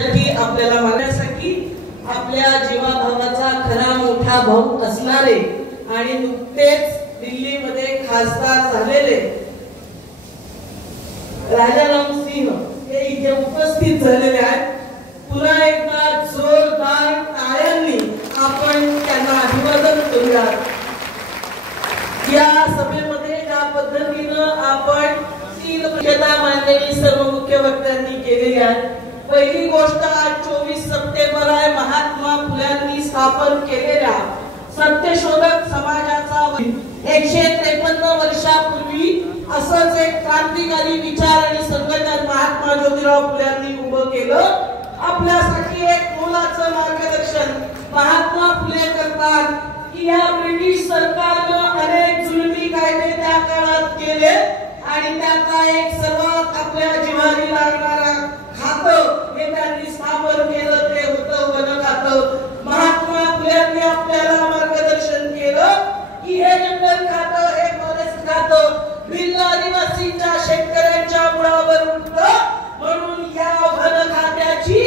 आपल्याला मानण्यासाठी आपल्या जीवाभावाचा खरा मोठा भाऊ असणारे आणि नुकतेच दिल्लीमध्ये खासदार झालेले राजाराम सिंह हे इथे उपस्थित झालेले आहेत। पुन्हा एकदा जोरदार टाळ्यांनी आपण त्यांना अभिवादन करूया। या सभेमध्ये ज्या पद्धतीनं आपण 3 मुख्यता मांडणी सर्व मुख्य वक्त्यांनी केलेली आहे। पहिली गोष्ट आज 24 सप्टेंबर आहे, महात्मा फुल्यांनी स्थापन केलेल्या सत्यशोधक समाजाचा 153 वर्षापूर्वी असंच एक क्रांतिकारी विचार आणि संघटन महात्मा ज्योतिराव फुल्यांनी उभं केलं। आपल्यासाठी एक मोलाचं मार्गदर्शन महात्मा फुले करतात की या ब्रिटिश सरकारनं अनेक जुलमी कायदे त्या काळात केले आणि त्याचा एक सर्वात आपल्या जिव्हारी लागणारा खातं हे त्यांनी स्थापन केलं, ते होतं वन खातं। महात्मा फुल्यांनी आपल्याला मार्गदर्शन केलं की हे जंगल खातं, हे फॉरेस्ट खातं भिल्ल आदिवासींच्या शेतकऱ्यांच्या मुळावर उठतं, म्हणून या वन खात्याची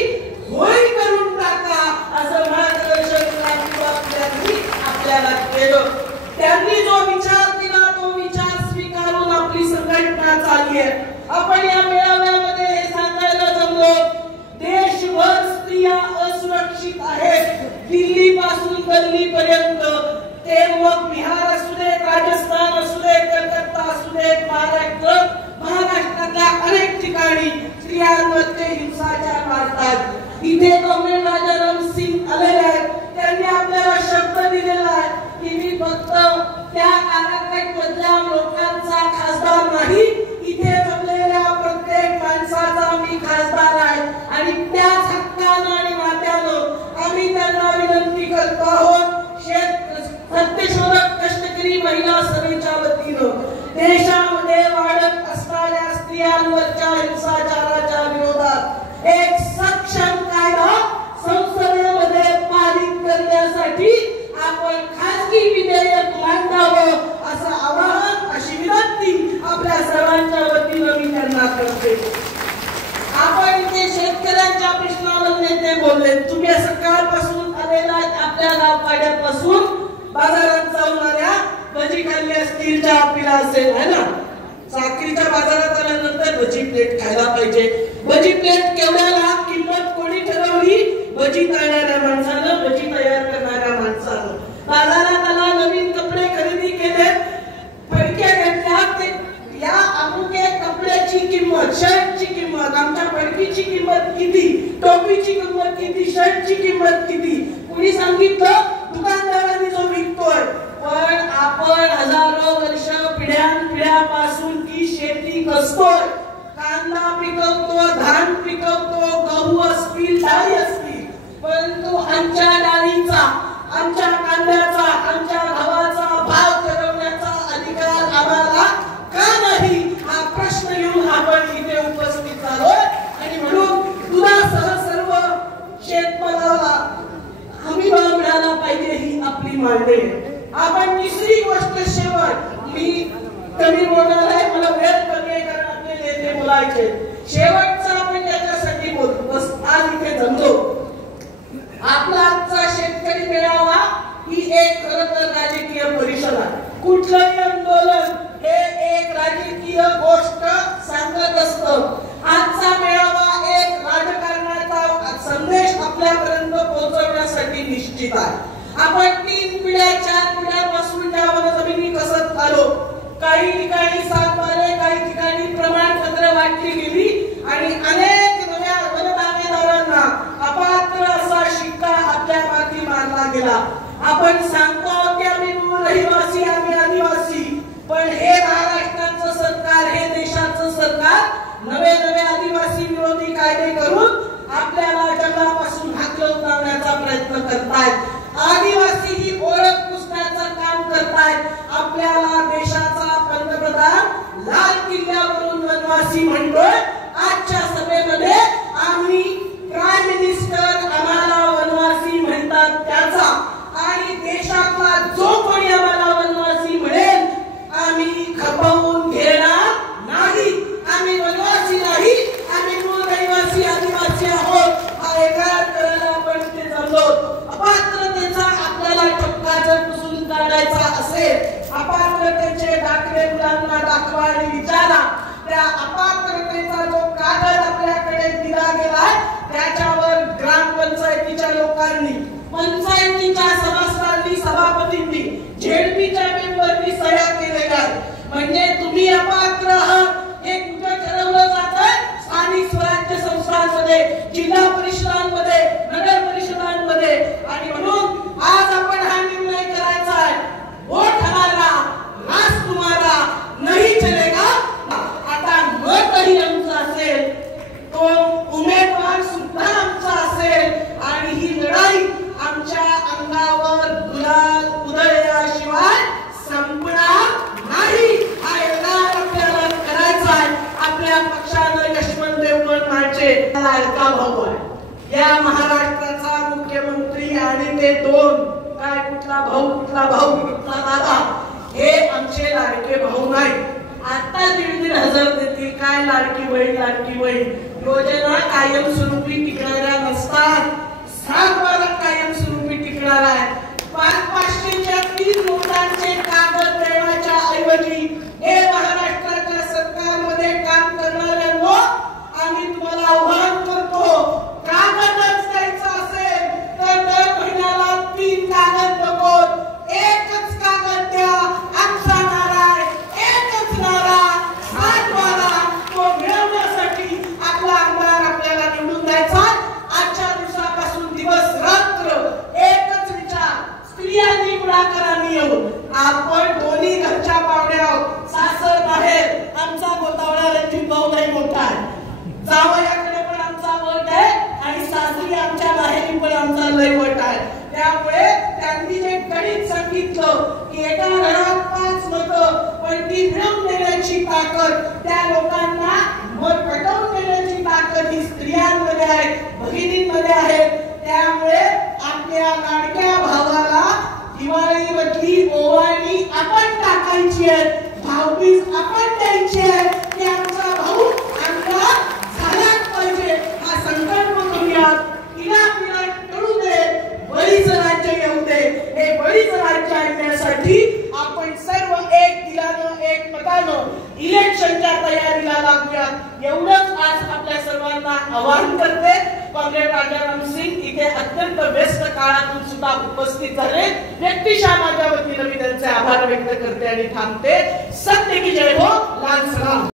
होळी करून टाका असं मार्गदर्शन फुल्यांनी आपल्याला केलं। त्यांनी जो विचार दिला तो विचार स्वीकारून आपली संघटना चालली आहे। आपण या मेळाव्यामध्ये हे सांगायला जमलो, देशभर स्त्रिया असुरक्षित आहेत, दिल्ली पासून दिल्ली पर्यंत, ते मग बिहार असू दे, राजस्थान असू दे, कलकत्ता असू दे, महाराष्ट्रातल्या अनेक ठिकाणी स्त्रियांमध्ये हिंसाचार वाढतात। इथे कॉम्रेड राजाराम सिंह आलेले आहेत, त्यांनी आपल्याला शब्द दिलेला आहे की मी फक्त त्या कारागृह मधल्या लोकांचा खासदार नाही, इथे जमलेल्या प्रत्येक माणसाचा मी खासदार आहे आणि त्याच हक्कानं आणि नात्यानं आम्ही त्यांना विनंती करतो आहोत, सत्यशोधक कष्टकरी महिला सभेच्या वतीनं देशामध्ये वाढत असणाऱ्या स्त्रियांवरच्या हिंसाचाराच्या विरोधात एक सक्षम कायदा संसदेमध्ये पारित करण्यासाठी आपण खासगी विधेयक मांडावं असं आवाहन, अशी विनंती आपल्या सर्वांच्या वतीनं मी त्यांना करते। आपण इथे शेतकऱ्यांच्या प्रश्नावर नेते बोलले, तुम्ही सकाळपासून आलेला आपल्या गावपाड्यापासून बाजारात जाऊन आल्या, भजी खाल्ली असतील, चहा पिला असेल है ना। साखरीच्या बाजारात आल्यानंतर भजी प्लेट खायला पाहिजे। भजी प्लेट केवढ्याला, किंमत कोणी ठरवली? भजी तळणाऱ्या माणसानं, भजी तयार करणाऱ्या माणसानं। बाजारात आला, नवीन कपडे खरेदी केले, फडक्या घेतल्या, या अमुक एक कपड्याची किंमत, शर्टची किंमत, आमच्या फडकीची किंमत किती, टोपीची किंमत किती, शर्टची किंमत किती, कुणी सांगितलं? दुकानदारांनी जो विकतोय। पण आपण हजारो वर्ष पिढ्यापासून ती शेती कसतोय, कांदा पिकवतो, धान पिकवतो, गहू असतील, डाळी असतील, परंतु आमच्या डाळीचा, आमच्या कांद्याचा, आमच्या गव्हाचा भाव ठरवण्याचा अधिकार आम्हाला का नाही, हा प्रश्न घेऊन आपण इथे उपस्थित झालोय। आणि म्हणून दुधासह सर्व शेतमालाला हमी भाव मिळाला पाहिजे ही आपली मागणी आहे। आपण तिसरी गोष्ट, शेवट, मी कमी बोलणार आहे, मला वेळ कमी आहे कारण आपले नेते बोलायचे, शेवटचा आपण त्याच्यासाठी बोलतो। बस आज इथे जमलो, आपला आजचा शेतकरी मेळावा ही एक खरं तर राजकीय परिषद आहे। कुठलंही आंदोलन हे एक राजकीय गोष्ट सांगत असतं। आजचा मेळावा एक राजकारणाचा संदेश आपल्यापर्यंत पोहोचवण्यासाठी निश्चित आहे। आपण 3 पिढ्या 4 पिढ्यापासून त्या वनजमिनी कसत आलो, काही ठिकाणी सातबारे, काही ठिकाणी प्रमाणपत्र वाटली गेली आणि अनेक नव्या वनदावेदारांना अपात्र असा शिक्का आपल्या माथी मारला गेला। आपण सांगतो की आम्ही मूळ रहिवासी, आम्ही आदिवासी, पण हे महाराष्ट्राचं सरकार, हे देशाचं सरकार नवे आदिवासी विरोधी कायदे करून आपल्याला जंगलापासून हाकलून लावण्याचा प्रयत्न करतायत। आदिवासी ही ओळख पुसण्याचं काम करतायत। आपल्याला देशाचा पंतप्रधान लाल किल्ल्यावरून वनवासी म्हणतोय, आजच्या सभेमध्ये आम्ही प्राईम मिनिस्टर आम्हाला वनवासी म्हणतात त्याचा, आणि देशात जिल्हा परिषदांमध्ये, नगर परिषदांमध्ये, आणि म्हणून आज आपण हा निर्णय करायचा आहे, वोट हमारा राज तुम्हारा नहीं चलेगा। आता मतही आमचा असेल, तो उमेदवार सुद्धा आमचा असेल, आणि ही लढाई आमच्या अंगावर गुलाल उधळल्याशिवाय संपणार नाही। हा निर्धार आपल्याला करायचा आहे। आपल्या पक्षानं यशवंत देवगणचे लाडका भाऊ आहे, या महाराष्ट्राचा मुख्यमंत्री, आणि ते दोन काय कुठला भाऊ कुठला दादा, हे आमचे लाडके भाऊ नाही। आता 1,500 देतील, काय लाडकी बहीण योजना कायमस्वरूपी टिकणाऱ्या नसतात। 7 कायमस्वरूपी टिकणार आहे। 500च्या 3 नोटांचे कागद देण्याच्या ऐवजी हे महाराष्ट्राच्या सरकारमध्ये काम करणाऱ्यांनो, आम्ही तुम्हाला आव्हान करतो, कागदच द्यायचा असेल तर दर महिन्याला 3 कागद नको, एकच कागद द्या। आमचा नारा आहे, एकच नारा, 7 वारा। तो मिळवण्यासाठी आपला आमदार आपल्याला निवडून द्यायचा। आजच्या दिवसापासून दिवस रात्र एकच विचार, स्त्रियांनी पुढाकारांनी येऊन आपण दोन्ही घरच्या पावड्या आहोत। सासर बाहेर आमचा गोतावळा रणजित भाऊ लय मोठा आहे, जावयाकडे पण आमचा वट आहे, आणि सासरी आमच्या बाहेरी पण आमचा लय वट आहे। त्यामुळे त्यांनी जे गणित सांगितलं की एका घरात 5 मतं, पण ती मिळवून देण्याची ताकद, त्या लोकांना मत पटवून देण्याची ताकद ही स्त्रियांमध्ये आहे, भगिनींमध्ये आहे। त्यामुळे आपल्या लाडक्या भावाला दिवाळीमधली ओवाळणी आपण टाकायची आहे, भाऊबीज आपण द्यायची आहे, की आमचा भाऊ आमचा झालाच पाहिजे, हा संकल्प करूयात। तिला कळू दे, बळीचं राज्य येऊ दे। हे बळीचं राज्य आणण्यासाठी आपण सर्व एक दिलानं, एक मतानं इलेक्शनच्या तयारीला लागूयात, एवढंच आज आपल्या सर्वांना आवाहन करते। कॉम्रेड राजाराम सिंग इथे अत्यंत व्यस्त काळातून सुद्धा उपस्थित झाले। व्यक्तिशः माझ्या वतीनं मी त्यांचे आभार व्यक्त करते आणि थांबते। सत्य की जय हो, लाल सलाम।